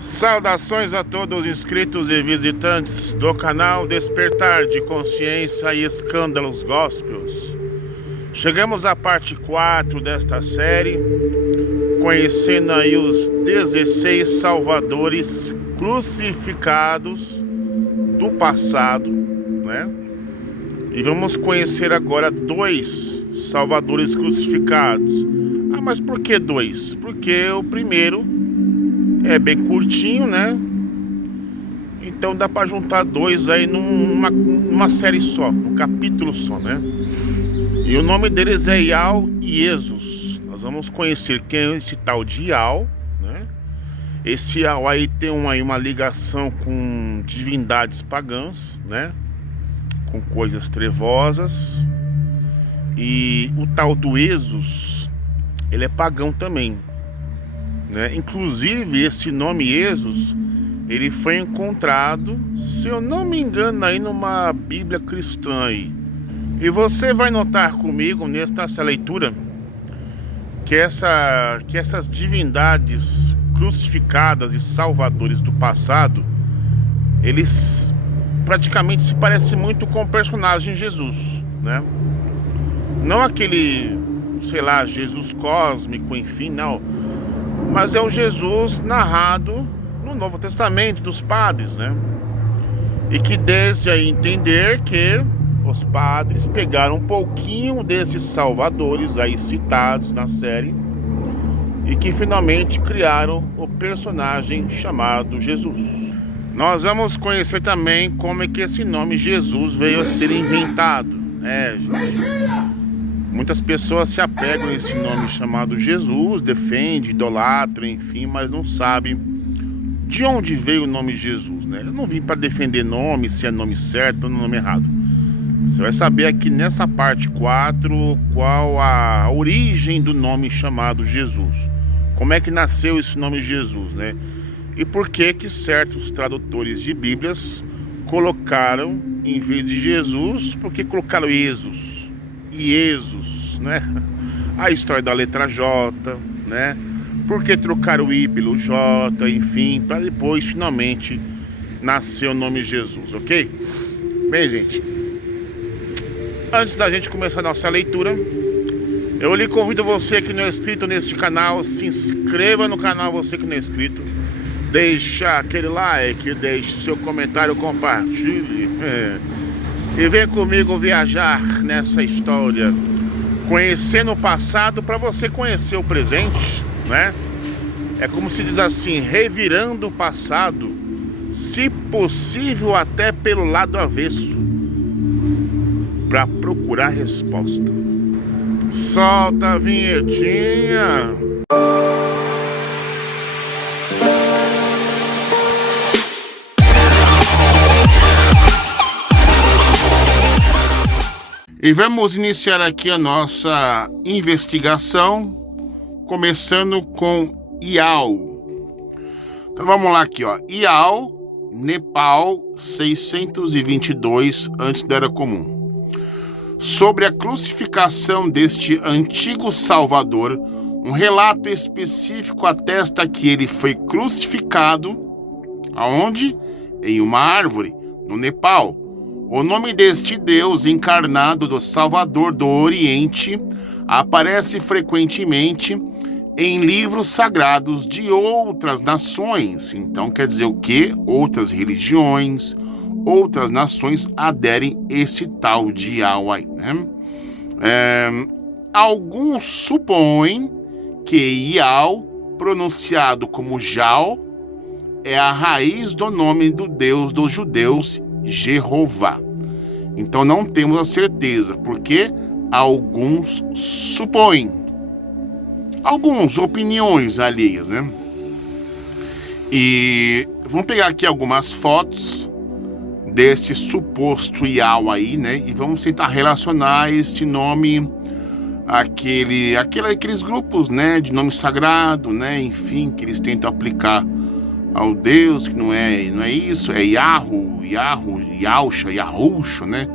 Saudações a todos os inscritos e visitantes do canal Despertar de Consciência e Escândalos Gospels. Chegamos à parte 4 desta série, conhecendo aí os 16 salvadores crucificados do passado, né? E vamos conhecer agora 2 salvadores crucificados. Ah, mas por que 2? Porque o primeiro é bem curtinho, né? Então dá para juntar 2 aí numa série só, num capítulo só, né? E o nome deles é Ial e Jesus. Nós vamos conhecer quem é esse tal de Ial, né? Esse Ial aí tem uma ligação com divindades pagãs, né? Com coisas trevosas. E o tal do Jesus, ele é pagão também, né? Inclusive esse nome Jesus, ele foi encontrado, se eu não me engano, aí numa Bíblia cristã aí. E você vai notar comigo nessa leitura que essas divindades crucificadas e salvadores do passado, eles praticamente se parecem muito com o personagem Jesus, né? Não aquele, sei lá, Jesus cósmico, enfim, não. Mas é o Jesus narrado no Novo Testamento dos padres, né? E que desde aí entender que os padres pegaram um pouquinho desses salvadores aí citados na série e que finalmente criaram o personagem chamado Jesus. Nós vamos conhecer também como é que esse nome Jesus veio a ser inventado. Gente, muitas pessoas se apegam a esse nome chamado Jesus, defendem, idolatram, enfim, mas não sabem de onde veio o nome Jesus, né? Eu não vim para defender nome, se é nome certo ou nome errado. Você vai saber aqui nessa parte 4 qual a origem do nome chamado Jesus. Como é que nasceu esse nome Jesus, né? E por que certos tradutores de Bíblias colocaram, em vez de Jesus, porque colocaram Jesus. Jesus, né? A história da letra J, né? Porque trocaram o I pelo J, enfim, para depois finalmente nascer o nome Jesus, ok? Bem, gente, antes da gente começar a nossa leitura, eu lhe convido você que não é inscrito neste canal, se inscreva no canal, você que não é inscrito, deixa aquele like, deixe seu comentário, compartilhe. E vem comigo viajar nessa história, conhecendo o passado para você conhecer o presente, né? É como se diz assim, revirando o passado, se possível até pelo lado avesso, para procurar resposta. Solta a vinhetinha. E vamos iniciar aqui a nossa investigação, começando com Ial. Então vamos lá aqui, ó. Ial, Nepal, 622 antes da Era Comum. Sobre a crucificação deste antigo Salvador, um relato específico atesta que ele foi crucificado, aonde? Em uma árvore, no Nepal. O nome deste Deus encarnado do Salvador do Oriente aparece frequentemente em livros sagrados de outras nações. Então quer dizer o quê? Outras religiões, outras nações aderem a esse tal de Yahweh, né? Alguns supõem que Ial, pronunciado como Jal, é a raiz do nome do Deus dos judeus, Jeová. Então não temos a certeza, porque alguns supõem, algumas opiniões alheias, né? E vamos pegar aqui algumas fotos deste suposto Ial aí, né? E vamos tentar relacionar este nome aqueles grupos, né, de nome sagrado, né? Enfim, que eles tentam aplicar ao Deus, que não é isso, é Yahu, Yahusha, Yahusha, né?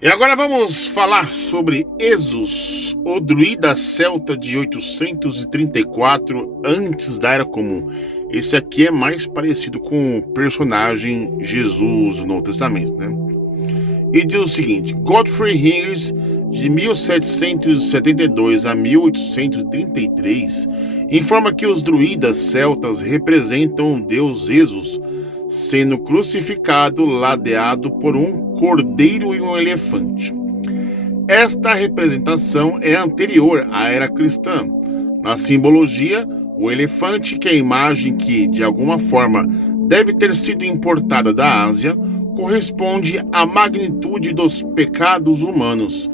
E agora vamos falar sobre Esos, o druida celta de 834 antes da Era Comum. Esse aqui é mais parecido com o personagem Jesus do Novo Testamento, né? E diz o seguinte: Godfrey Hingers, de 1772 a 1833, informa que os druidas celtas representam o deus Esos, sendo crucificado ladeado por um cordeiro e um elefante. Esta representação é anterior à era cristã. Na simbologia, o elefante, que é a imagem que, de alguma forma, deve ter sido importada da Ásia, corresponde à magnitude dos pecados humanos,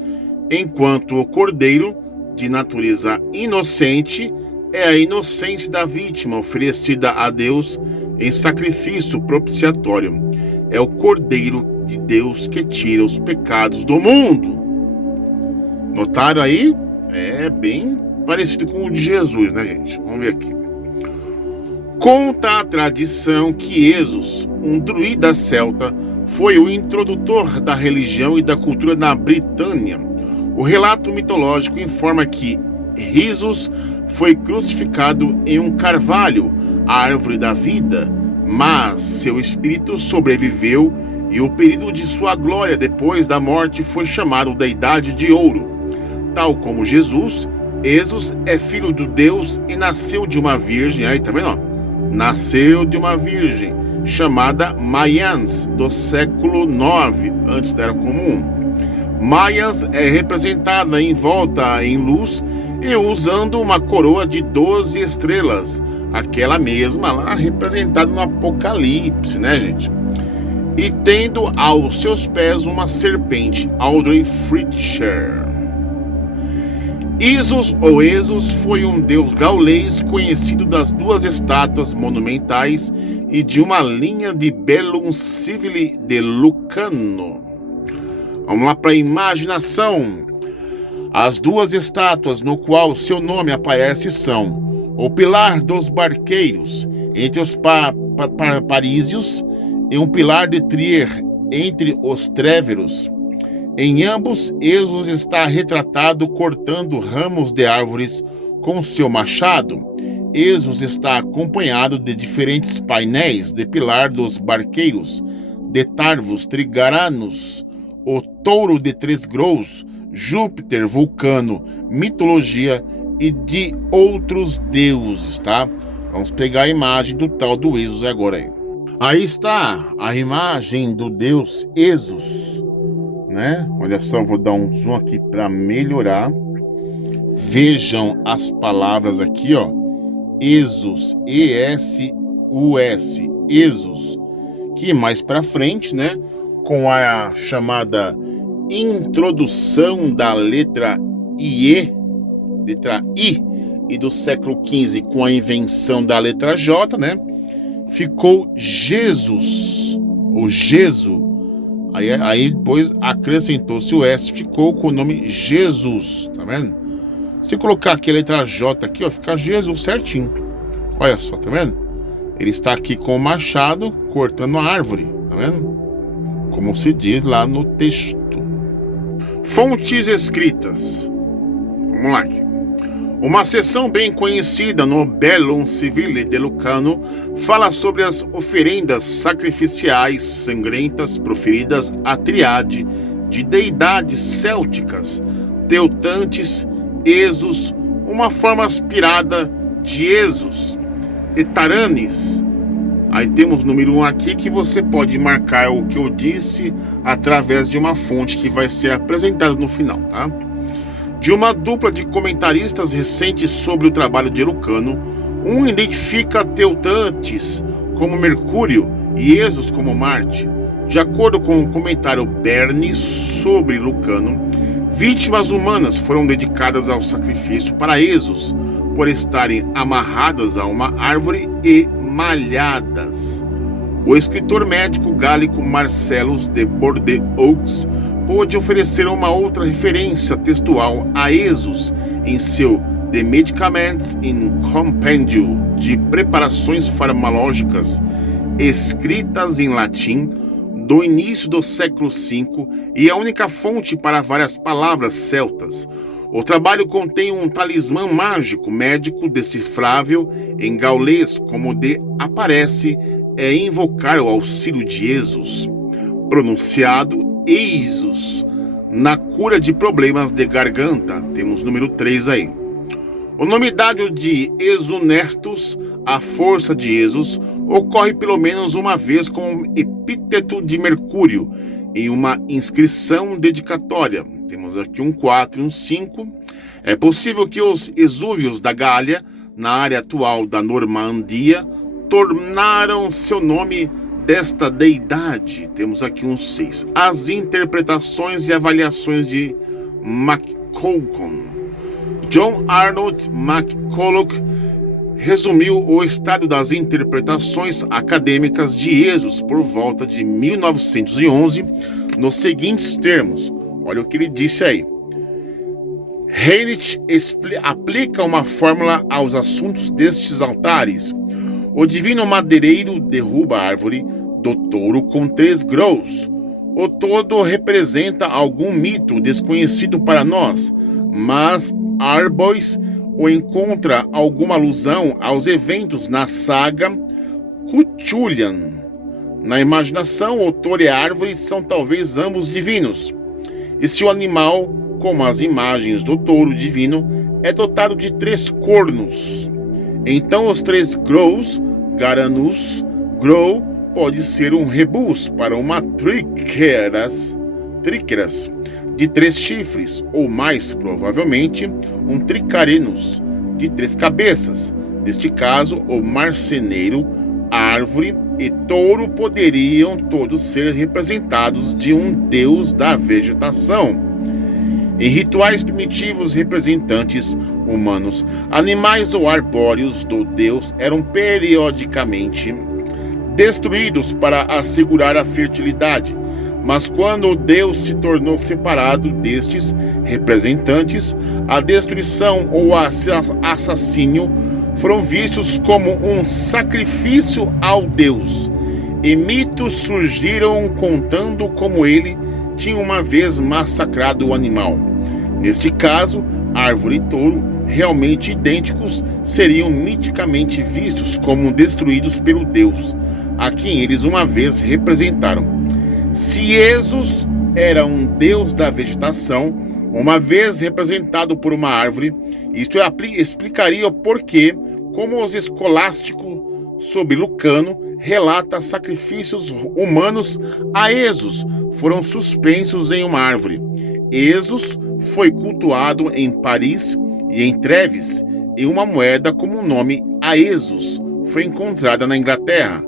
enquanto o cordeiro, de natureza inocente, é a inocência da vítima oferecida a Deus em sacrifício propiciatório. É o Cordeiro de Deus que tira os pecados do mundo. Notaram aí? É bem parecido com o de Jesus, né, gente? Vamos ver aqui. Conta a tradição que Esos, um druida celta, foi o introdutor da religião e da cultura na Britânia. O relato mitológico informa que Risos foi crucificado em um carvalho, a árvore da vida, mas seu espírito sobreviveu e o período de sua glória depois da morte foi chamado da Idade de Ouro. Tal como Jesus, Esos é filho do Deus e nasceu de uma virgem, aí tá vendo? Ó? Nasceu de uma virgem chamada Mayans, do século IX, antes da Era Comum. Mayans é representada envolta em luz e usando uma coroa de 12 estrelas, aquela mesma lá representada no Apocalipse, né, gente? E tendo aos seus pés uma serpente, Audrey Fletcher. Isos ou Esos foi um deus gaulês conhecido das duas estátuas monumentais e de uma linha de Bellum Civile de Lucano. Vamos lá para a imaginação. As duas estátuas no qual seu nome aparece são o Pilar dos Barqueiros entre os Parísios e um pilar de Trier entre os Tréveros. Em ambos, Esos está retratado cortando ramos de árvores com seu machado. Esos está acompanhado de diferentes painéis de Pilar dos Barqueiros, de Tarvos Trigaranos, o Touro de Três Grous, Júpiter, Vulcano, mitologia e de outros deuses, tá? Vamos pegar a imagem do tal do Esos agora aí. Aí está a imagem do deus Esos, né? Olha só, vou dar um zoom aqui para melhorar. Vejam as palavras aqui, ó. Esos, E-S-U-S, Esos. Que mais para frente, né? Com a chamada introdução da letra I e do século XV com a invenção da letra J, né? Ficou Jesus, ou Jesu. Aí depois acrescentou-se o S, ficou com o nome Jesus, tá vendo? Se colocar aqui a letra J aqui, ó, fica Jesus certinho. Olha só, tá vendo? Ele está aqui com o machado cortando a árvore, tá vendo? Como se diz lá no texto. Fontes escritas. Vamos lá aqui. Uma seção bem conhecida no Bellum Civile de Lucano fala sobre as oferendas sacrificiais sangrentas proferidas à tríade de deidades célticas, teutantes, Esos, uma forma aspirada de Esos, e Taranis. Aí temos o número 1 aqui que você pode marcar o que eu disse através de uma fonte que vai ser apresentada no final, tá? De uma dupla de comentaristas recentes sobre o trabalho de Lucano, um identifica Teutantes como Mercúrio e Esos como Marte. De acordo com o comentário Berni sobre Lucano, vítimas humanas foram dedicadas ao sacrifício para Esos, por estarem amarradas a uma árvore e malhadas. O escritor médico gálico Marcellus de Bordeaux pôde oferecer uma outra referência textual a Esos em seu The Medicaments in Compendium de preparações farmacológicas escritas em latim do início do século V e é a única fonte para várias palavras celtas. O trabalho contém um talismã mágico médico decifrável em gaulês, como de aparece é invocar o auxílio de Jesus, pronunciado Eisus, na cura de problemas de garganta. Temos número 3 aí. O nome dado de Exunertus, a força de Jesus, ocorre pelo menos uma vez com epíteto de Mercúrio, em uma inscrição dedicatória. Temos aqui um 4 e um 5. É possível que os exúvios da Gália, na área atual da Normandia, tornaram seu nome desta deidade. Temos aqui um 6. As interpretações e avaliações de McCulloch. John Arnold McCulloch resumiu o estado das interpretações acadêmicas de Êxodo por volta de 1911 nos seguintes termos. Olha o que ele disse aí. Heinrich aplica uma fórmula aos assuntos destes altares. O divino madeireiro derruba a árvore do touro com 3 grãos. O todo representa algum mito desconhecido para nós, mas Arbois ou encontra alguma alusão aos eventos na saga Cthulhian. Na imaginação, o touro e a árvore são talvez ambos divinos. E se o animal, como as imagens do touro divino, é dotado de 3 cornos, então os 3 grãos, Garanus, Grow, pode ser um rebus para uma tríqueras de 3 chifres, ou mais provavelmente um tricarenus de 3 cabeças. Neste caso, o marceneiro, árvore e touro poderiam todos ser representados de um deus da vegetação. Em rituais primitivos representantes humanos, animais ou arbóreos do deus eram periodicamente destruídos para assegurar a fertilidade. Mas quando o Deus se tornou separado destes representantes, a destruição ou o assassínio foram vistos como um sacrifício ao Deus. E mitos surgiram contando como ele tinha uma vez massacrado o animal. Neste caso, árvore e touro, realmente idênticos, seriam miticamente vistos como destruídos pelo Deus, a quem eles uma vez representaram. Se Jesus era um deus da vegetação, uma vez representado por uma árvore, isto explicaria o porquê, como os escolásticos sob Lucano relata sacrifícios humanos a Esos foram suspensos em uma árvore. Esos foi cultuado em Paris e em Treves, e uma moeda com o nome Aesos foi encontrada na Inglaterra,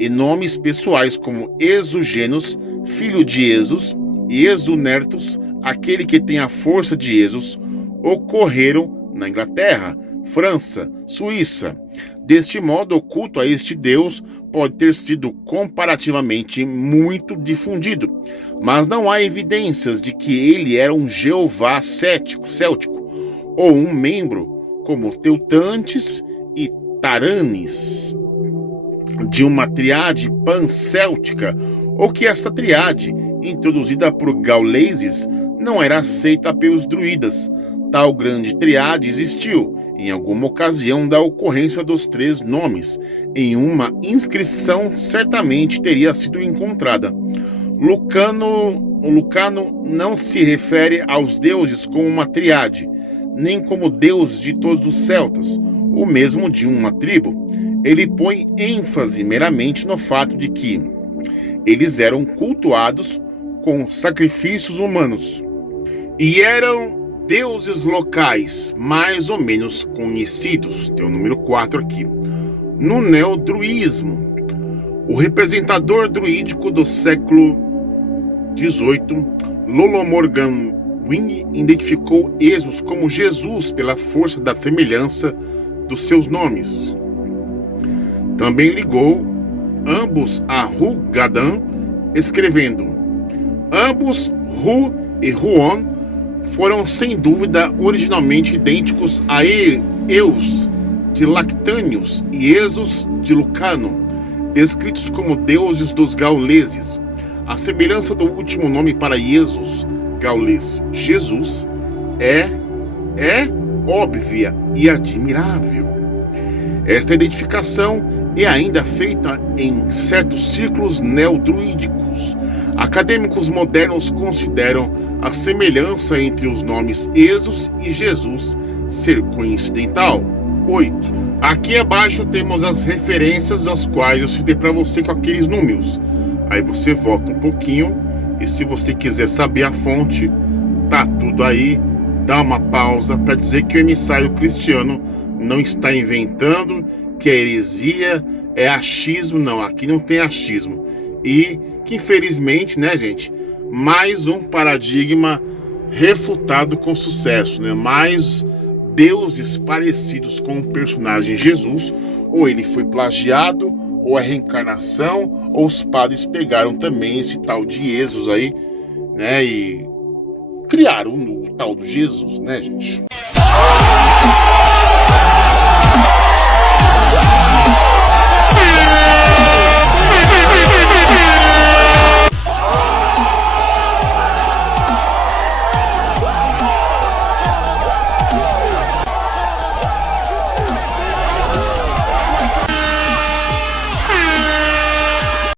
e nomes pessoais como Exogenos, filho de Esos, e Exunertus, aquele que tem a força de Esos, ocorreram na Inglaterra, França, Suíça. Deste modo, o culto a este deus pode ter sido comparativamente muito difundido, mas não há evidências de que ele era um Jeová céltico, ou um membro, como Teutantes e Taranis, de uma triade pancéltica, ou que esta triade, introduzida por gauleses, não era aceita pelos druidas. Tal grande triade existiu, em alguma ocasião da ocorrência dos 3 nomes, em uma inscrição certamente teria sido encontrada. Lucano não se refere aos deuses como uma triade, nem como deus de todos os celtas, ou mesmo de uma tribo. Ele põe ênfase meramente no fato de que eles eram cultuados com sacrifícios humanos e eram deuses locais mais ou menos conhecidos. Tem o número 4 aqui. No neodruísmo, o representador druídico do século XVIII, Lolo Morgan Wing, identificou Esos como Jesus pela força da semelhança dos seus nomes. Também ligou ambos a Hu-Gadan, escrevendo: ambos, Hu e Huon, foram sem dúvida originalmente idênticos a Eus de Lactânios e Esos de Lucano, descritos como deuses dos gauleses. A semelhança do último nome para Jesus, gaulês Jesus, é óbvia e admirável. Esta identificação é ainda feita em certos círculos neodruídicos. Acadêmicos modernos consideram a semelhança entre os nomes Esos e Jesus ser coincidental. 8. Aqui abaixo temos as referências das quais eu citei para você com aqueles números. Aí você volta um pouquinho e se você quiser saber a fonte, tá tudo aí. Dá uma pausa para dizer que o emissário cristiano não está inventando, que é heresia, é achismo. Não, aqui não tem achismo. E que infelizmente, né, gente, mais um paradigma refutado com sucesso, né? Mais deuses parecidos com o personagem Jesus, ou ele foi plagiado, ou é reencarnação, ou os padres pegaram também esse tal de Jesus aí, né, e criaram o tal do Jesus, né, gente?